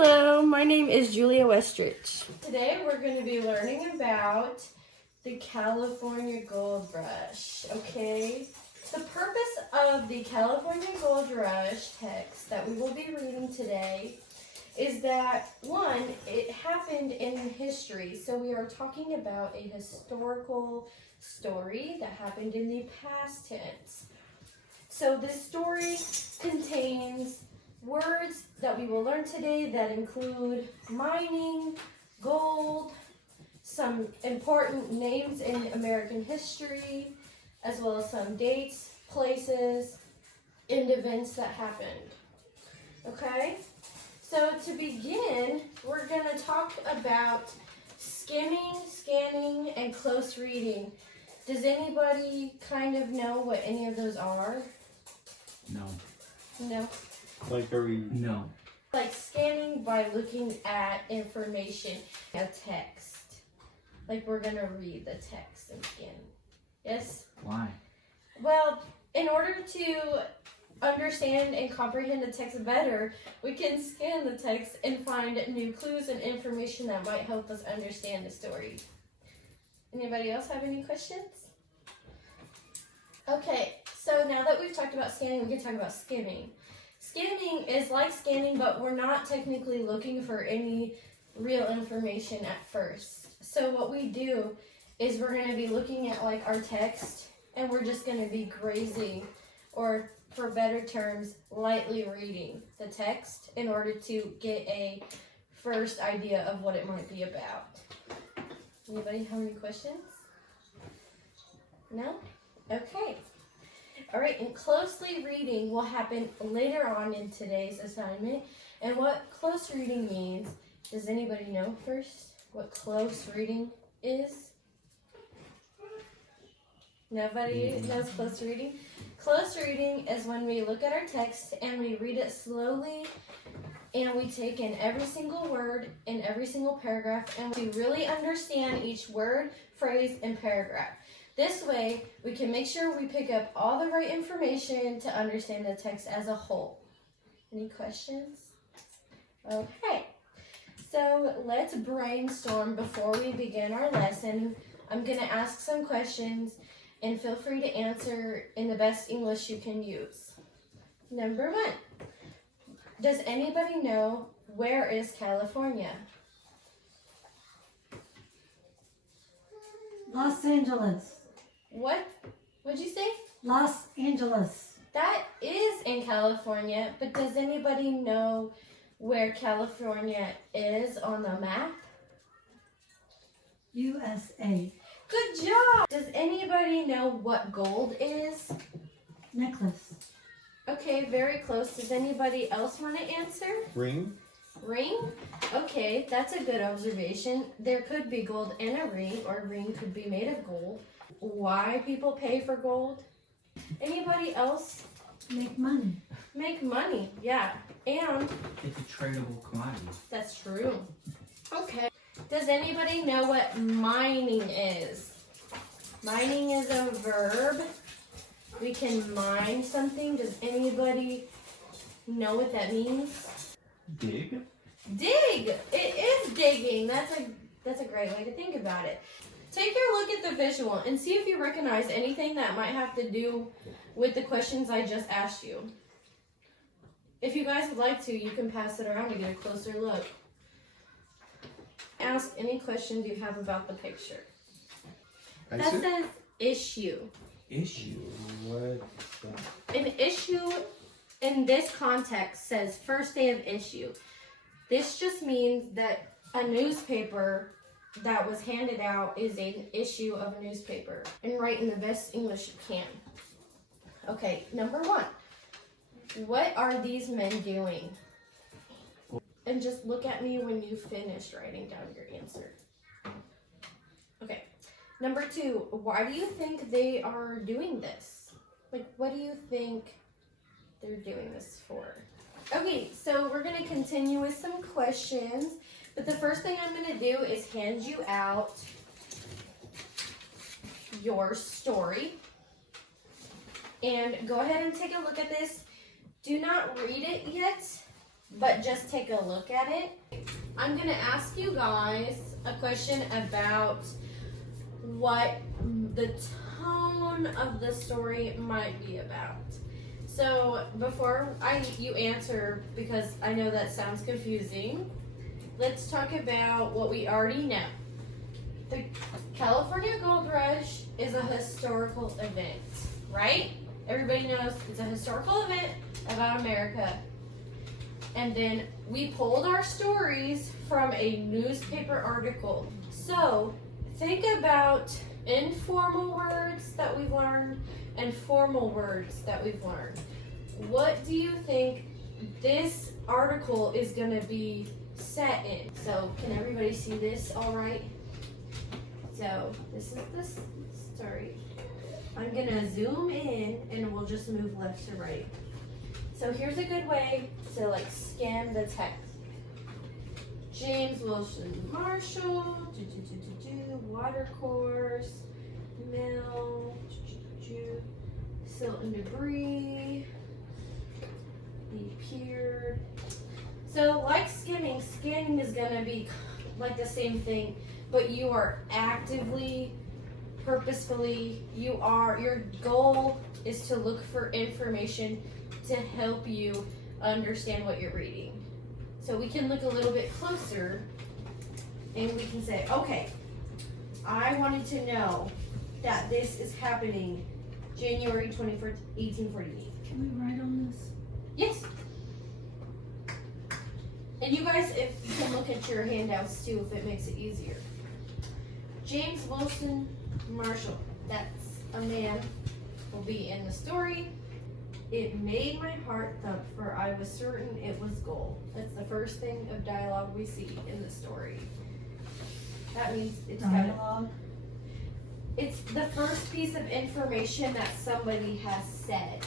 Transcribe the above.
Hello, my name is Julia Westrich. Today we're going to be learning about the California Gold Rush, okay? The purpose of the California Gold Rush text that we will be reading today is that, one, it happened in history. So we are talking about a historical story that happened in the past tense. So this story contains words that we will learn today that include mining, gold, some important names in American history, as well as some dates, places, and events that happened. Okay? So to begin, we're going to talk about skimming, scanning, and close reading. Does anybody kind of know what any of those are? No. No? No. Like scanning by looking at information, a text. Like we're going to read the text and scan. Yes? Why? Well, in order to understand and comprehend the text better, we can scan the text and find new clues and information that might help us understand the story. Anybody else have any questions? Okay, so now that we've talked about scanning, we can talk about skimming. Skimming is like scanning, but we're not technically looking for any real information at first. So what we do is we're going to be looking at like our text, and we're just going to be grazing, or for better terms, lightly reading the text in order to get a first idea of what it might be about. Anybody have any questions? No? Okay. All right, and closely reading will happen later on in today's assignment. And what close reading means, does anybody know first what close reading is? Nobody knows close reading? Close reading is when we look at our text and we read it slowly, and we take in every single word in every single paragraph, and we really understand each word, phrase, and paragraph. This way, we can make sure we pick up all the right information to understand the text as a whole. Any questions? Okay, so let's brainstorm before we begin our lesson. I'm going to ask some questions, and feel free to answer in the best English you can use. Number 1, does anybody know where is California? Los Angeles. What'd you say? Los Angeles. That is in California, but does anybody know where California is on the map? USA. Good job! Does anybody know what gold is? Necklace. Okay, very close. Does anybody else want to answer? Ring. Ring? Okay, that's a good observation. There could be gold in a ring, or a ring could be made of gold. Why people pay for gold? Anybody else? Make money. Make money, yeah. And It's a tradable commodity. that's true. Okay. Does anybody know what mining is? Mining is a verb. We can mine something. Does anybody know what that means? Dig? Dig! It is digging. That's a great way to think about it. Take a look at the visual and see if you recognize anything that might have to do with the questions I just asked you. If you guys would like to, you can pass it around to get a closer look. Ask any questions you have about the picture. That says issue. Issue? What? An issue in this context says first day of issue. This just means that a newspaper that was handed out is an issue of a newspaper. And write in the best English you can. Okay, number 1. What are these men doing? And just look at me when you finish writing down your answer. Okay. Number 2, why do you think they are doing this? Like, what do you think they're doing this for? Okay, so we're going to continue with some questions. But the first thing I'm going to do is hand you out your story. And go ahead and take a look at this. Do not read it yet. but just take a look at it. I'm gonna ask you guys a question about what the tone of the story might be about. So before you answer, because I know that sounds confusing, let's talk about what we already know. The California Gold Rush is a historical event, right? Everybody knows it's a historical event about America. And then we pulled our stories from a newspaper article. So think about informal words that we've learned and formal words that we've learned. What do you think this article is going to be set in? So can everybody see this all right? So this is the story. I'm going to zoom in and we'll just move left to right. So here's a good way to like scan the text. James Wilson Marshall, watercourse, mill, silt and debris, the pier. So like scanning is gonna be like the same thing, but you are actively, purposefully, your goal is to look for information to help you understand what you're reading. So we can look a little bit closer and we can say, okay, I wanted to know that this is happening January 21st, 1848. Can we write on this? Yes. And you guys, if you can look at your handouts too, if it makes it easier. James Wilson Marshall, that's a man, will be in the story. It made my heart thump, for I was certain it was gold. That's the first thing of dialogue we see in the story. That means it's Dialogue. it's the first piece of information that somebody has said.